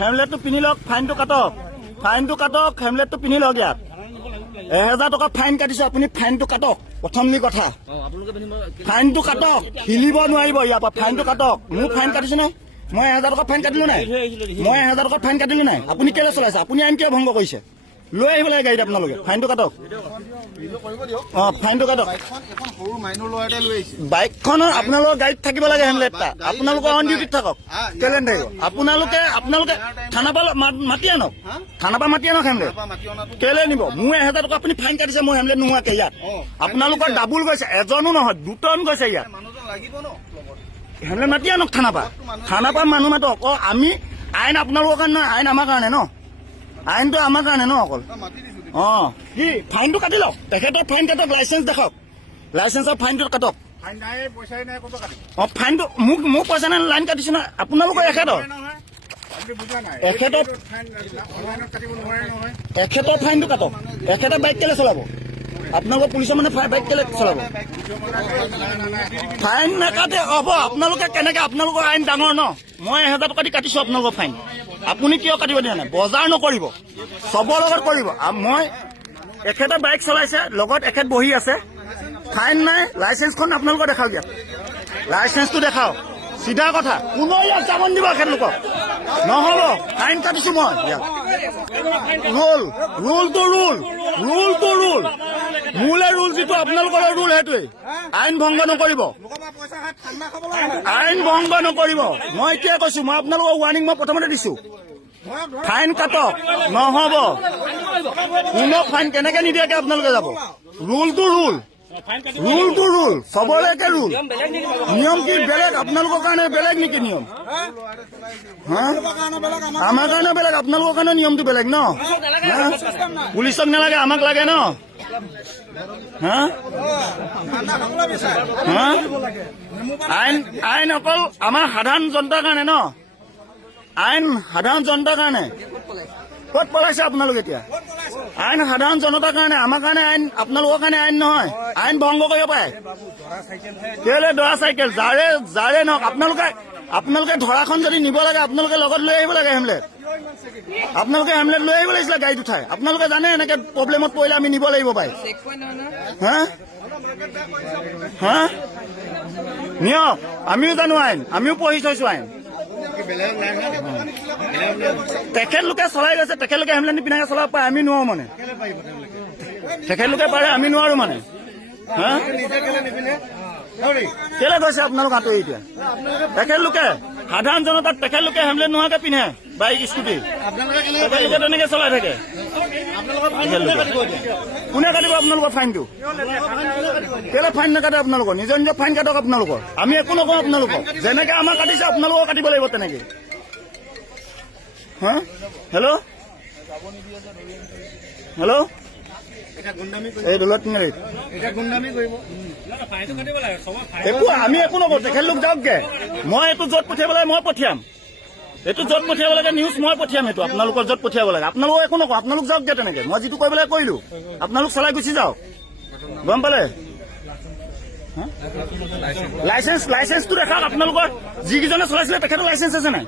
হেমলেটটো পিন্ধি লওক, ফাইনটো কাটক, হেমলেটটো পিন্ধি লওক। ইয়াত 1000 টকা ফাইন কাটিছে, আপুনি ফাইনটো কাটক। প্ৰথমলি কথা ফাইনটো কাটক, হিলিব নোৱাৰিব ইয়াৰ পৰা। ফাইনটো কাটক। মোৰ ফাইন কাটিছে নে? মই 1000 টকা ফাইন কাটিলো নাই? মই 1000 টকা ফাইন কাটিলো নাই? আপুনি কেলে চলাইছে? আপুনি আইন কিয় ভংগ কৰিছে? লৈ আহিব লাগে গাড়ীত আপোনালোকে। ফাইনটো কাটক। ফাইনটো কাটক। বাইকখনৰ আপোনালোকৰ গাড়ীত থাকিব লাগে হেমলেটটা। আপোনালোকৰ অন ডিউটিত থাকক। কেলে থাকিব? আপোনালোকে থানাৰ পৰা মাতি আনক, হেমলেট কেলে নিব? মোৰ 1000 টকা আপুনি ফাইন কাটিছে, মোৰ হেমলেট নোহোৱাকে। ইয়াত আপোনালোকৰ ডাবুল গৈছে, এজনো নহয় 2টন গৈছে। ইয়াত হেমলেট মাতি আনক থানাৰ পৰা মানুহ মাতক। আমি আইন আপোনালোকৰ কাৰণে নহয়, আইন আমাৰ কাৰণে ন। আইনটো আমাৰ কাৰণে ন অকল। কি ফাইনটো কাটি লওক। তেখেতৰ ফাইন কাটক, লাইচেন্স দেখাওক, লাইচেন্সৰ ফাইনটো কাটক। ফাইনটো মোক পইচা নাই, লাইন কাটিছো না আপোনালোকৰ। এখেতৰ ফাইনটো কাটক। এখেতে বাইক কেলে চলাব? আপোনালোকৰ পুলিচৰ মানে বাইক কেলে চলাব? ফাইন নাকাটে হ'ব। আপোনালোকে কেনেকে? আপোনালোকৰ আইন ডাঙৰ ন। মই 1000 টকা দি কাটিছো আপোনালোকৰ ফাইন। আপুনি কিয় কাটিব দিয়া নাই? বজাৰ নকৰিব, চবৰ লগত কৰিব। মই এখেতে বাইক চলাইছে, লগত এখেত বহি আছে, ফাইন নাই। লাইচেন্সখন আপোনালোকে দেখাওক। ইয়াত লাইচেন্সটো দেখাওক। চিধা কথা। কোনো ইয়াত যাব দিব এখেতলোকক। নহ'ব, ফাইন কাটিছো মই। ইয়াত ৰুলটো মোলে ৰুল যিটো আপোনালোকৰ ৰুল সেইটোৱে। আইন ভংগ নকৰিব, মই কিয় কৈছো? মই আপোনালোকৰ ৱাৰ্ণিং মই প্ৰথমতে দিছো। ফাইন কাটক। নহ'ব, কোনো ফাইন কেনেকে নিদিয়াকে আপোনালোকে যাব? ৰুলটো ৰুল, চবৰে একে ৰুল। নিয়ম কি বেলেগ? আপোনালোকৰ কাৰণে বেলেগ নেকি নিয়ম? আমাৰ কাৰণে বেলেগ, আপোনালোকৰ কাৰণে নিয়মটো বেলেগ ন। পুলিচক নালাগে, আমাক লাগে ন। আইন অকল আমাৰ সাধাৰণ জনতাৰ কাৰণে ন। আইন সাধাৰণ জনতাৰ কাৰণে। ক'ত পলাইছে আপোনালোকে এতিয়া? আইন সাধাৰণ জনতাৰ কাৰণে, আমাৰ কাৰণে আইন, আপোনালোকৰ কাৰণে আইন নহয়। আইন ভংগ কৰিব পাৰে। কেলে দৰা চাইকেল যাৰে নহওক। আপোনালোকে ধৰাখন যদি নিব লাগে, আপোনালোকে লগত লৈ আহিব লাগে হেমলেট। আপোনালোকে হেমলেট লৈ আহিব লাগিছিলে গাড়ীত উঠাই। আপোনালোকে জানে এনেকে প্ৰব্লেমত পৰিলে আমি নিব লাগিব বাইক। নিয়ক, আমিও জানো আইন, আমিও পঢ়ি থৈছো আইন। তেখেতলোকে চলাই গৈছে, তেখেতলোকে হেমলেট নিপিন্ধাকে চলাব পাৰে, আমি নোৱাৰো মানে। তেখেতলোকে পাৰে, আমি নোৱাৰো মানে। কেলে গৈছে আপোনালোক আঁতৰি? এতিয়া তেখেতলোকে সাধাৰণ জনতাক তেখেতলোকে হেমলেট নোহোৱাকে পিন্ধে বাইক স্কুটি। তেখেতলোকে তেনেকে চলাই থাকে। কোনে কাটিব আপোনালোকৰ ফাইনটো? কেলে ফাইন নাকাটে আপোনালোকৰ? নিজৰ ফাইন কাটক আপোনালোকৰ। আমি একো নকওঁ আপোনালোকক। যেনেকে আমাক কাটিছে আপোনালোকক কাটিব লাগিব তেনেকে। হেল্ল' এই দলত একো আমি একো নকৰো। তেখেতলোক যাওকগে। মই এইটো য'ত পঠিয়াব লাগে মই পঠিয়াম। এইটো য'ত পঠিয়াব লাগে নিউজ মই পঠিয়াম। সেইটো আপোনালোকৰ য'ত পঠিয়াব লাগে। আপোনালোক একো নকওঁ, আপোনালোক যাওকগে তেনেকে। মই যিটো কৰিব লাগে কৰিলো, আপোনালোক চলাই গুচি যাওক। গম পালে? লাইচেন্সটো দেখাওক আপোনালোকৰ। যিকেইজনে চলাইছিলে তেখেতৰ লাইচেন্স আছে নাই?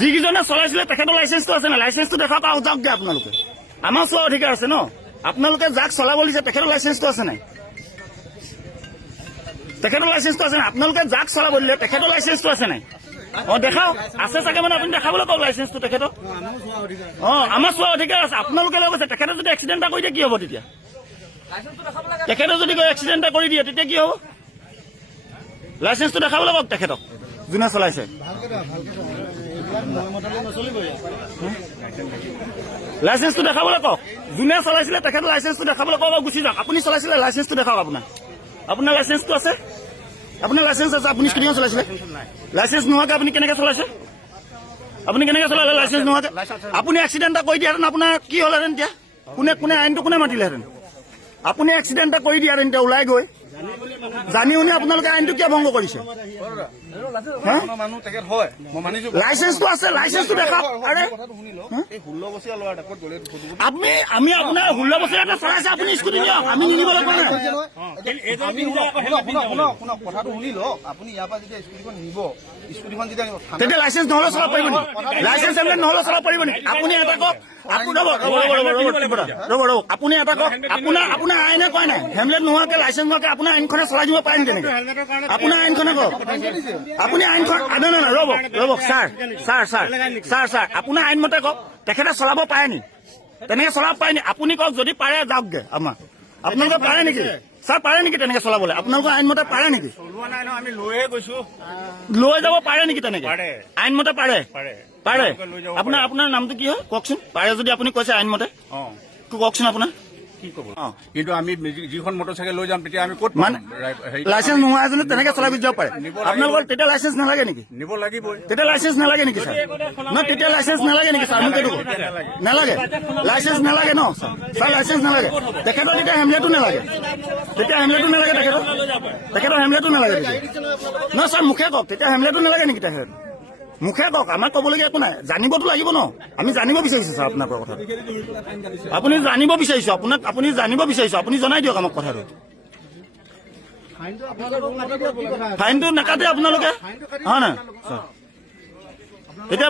যিকেইজনে চলাইছিলে তেখেতৰ লাইচেন্সটো আছে নাই? লাইচেন্সটো দেখাওক আৰু যাওকগে আপোনালোকে। আমাৰ চোৱা অধিকাৰ আছে ন। আপোনালোকে যাক চলাব দিছে তেখেতৰ লাইচেন্সটো আছে নাই? তেখেতৰ লাইচেন্সটো আছে নাই? আপোনালোকে যাক চলাব দিলে তেখেতৰ লাইচেন্সটো আছে নাই? দেখাওক। আছে চাগে মানে আপুনি দেখাবলৈ কওক লাইচেন্সটো তেখেতৰ। আমাৰ চোৱা অধিকাৰ আছে। আপোনালোকে লৈ গৈছে। তেখেতে যদি এক্সিডেণ্ট এটা কৰি দিয়ে কি হ'ব তেতিয়া? তেখেতে যদি এক্সিডেণ্ট এটা কৰি দিয়ে তেতিয়া কি হ'ব? লাইচেন্সটো দেখাবলৈ কওক তেখেতক, যোনে চলাইছে। লাইচেন্সটো দেখাবলৈ কওক। যোনে চলাইছিলে তেখেতৰ লাইচেন্সটো দেখাবলৈ কওক আৰু গুচি যাওক। আপুনি চলাইছিলে, লাইচেন্সটো দেখাওক। আপোনাৰ লাইচেন্সটো আছে? আপোনাৰ লাইচেন্স আছে? আপুনি স্কুটিখন চলাইছিলে? লাইচেন্স নোহোৱাকে আপুনি কেনেকে চলাইছে? আপুনি কেনেকে চলালে লাইচেন্স নোহোৱাকে? আপুনি এক্সিডেণ্ট এটা কৰি দিয়াহেঁতেন আপোনাৰ কি হ'লহেঁতেন এতিয়া? কোনে আইনটো কোনে মাতিলেহেঁতেন? আপুনি এক্সিডেণ্ট এটা কৰি দিয়াহেঁতেন এতিয়া ওলাই গৈ। জানি শুনি আপোনালোকে আইনটো কিয় ভংগ কৰিছে? মানুহ তেখেত হয় মই মানিছো লাইচেন্সটো আছে লাইচেন্সটো দেখাওক আৰে কথাটো শুনি লওক এই 16 বছৰীয়া ল'ৰা এটা ক'ত গ'লে আমি আপোনাৰ 16 বছৰীয়া এটা চলাইছে আপুনি স্কুটি নিয়ক আমি নিনিব লাগিব নাই শুনক কথাটো শুনি লওক আপুনি ইয়াৰ পৰা যেতিয়া স্কুটিখন নিব স্কুটিখন যেতিয়া তেতিয়া লাইচেন্স নহ'লে চলাব পাৰিব নেকি লাইচেন্স নহ'লে চলাব পাৰিব নেকি আপুনি এটা কওক আপুনি এটা কওক আপোনাৰ আইনে কয় নাই হেমলেট নোহোৱাকে লাইচেন্স নোহোৱাকে আপোনাৰ আইনখনে চলাই দিব পাৰে নেকি আপোনাৰ আইনখনে কওক আপুনি আইনখন ৰ'ব ছাৰ আপোনাৰ আইন মতে কওক তেখেতে চলাব পাৰে নি তেনেকে চলাব পাৰে নি আপুনি কওক যদি পাৰে যাওকগে আমাৰ আপোনালোকে পাৰে নেকি ছাৰ পাৰে নেকি তেনেকে চলাবলৈ আপোনালোকৰ আইন মতে পাৰে নেকি আমি লৈয়ে গৈছো লৈ যাব পাৰে নেকি তেনেকে আইন মতে পাৰে আপোনাৰ নামটো কি হয় কওকচোন পাৰে যদি আপুনি কৈছে আইন মতে কওকচোন আপোনাৰ কি ক'ব কিন্তু আমি যিখন মটৰচাইকেল লৈ যাম তেতিয়া আমি ক'ত মানে লাইচেন্স নোহোৱা এজনে তেনেকে চলাই যাব পাৰে আপোনালোকৰ তেতিয়া লাইচেন্স নালাগে নেকি নিব লাগিবই তেতিয়া লাইচেন্স নালাগে নেকি ছাৰ নহয় তেতিয়া লাইচেন্স নালাগে নেকি ছাৰ মোক এইটো নালাগে লাইচেন্স নালাগে ন ছাৰ লাইচেন্স নালাগে তেখেতৰ তেতিয়া হেমলেটো নালাগে তেখেতৰ হেমলেটো নালাগে নহয় ছাৰ মুখে কওক তেতিয়া হেমলেটো নালাগে নেকি তেখেত মুখে কওক আমাক ক'বলগীয়া একো নাই জানিবতো লাগিব ন আমি জানিব বিচাৰিছো ছাৰ আপোনাৰ কথা আপুনি জানিব বিচাৰিছো আপুনি জানিব বিচাৰিছো আপুনি জনাই দিয়ক আমাক কথাটো ফাইনটো নাকাটে আপোনালোকে হয় নাই এতিয়া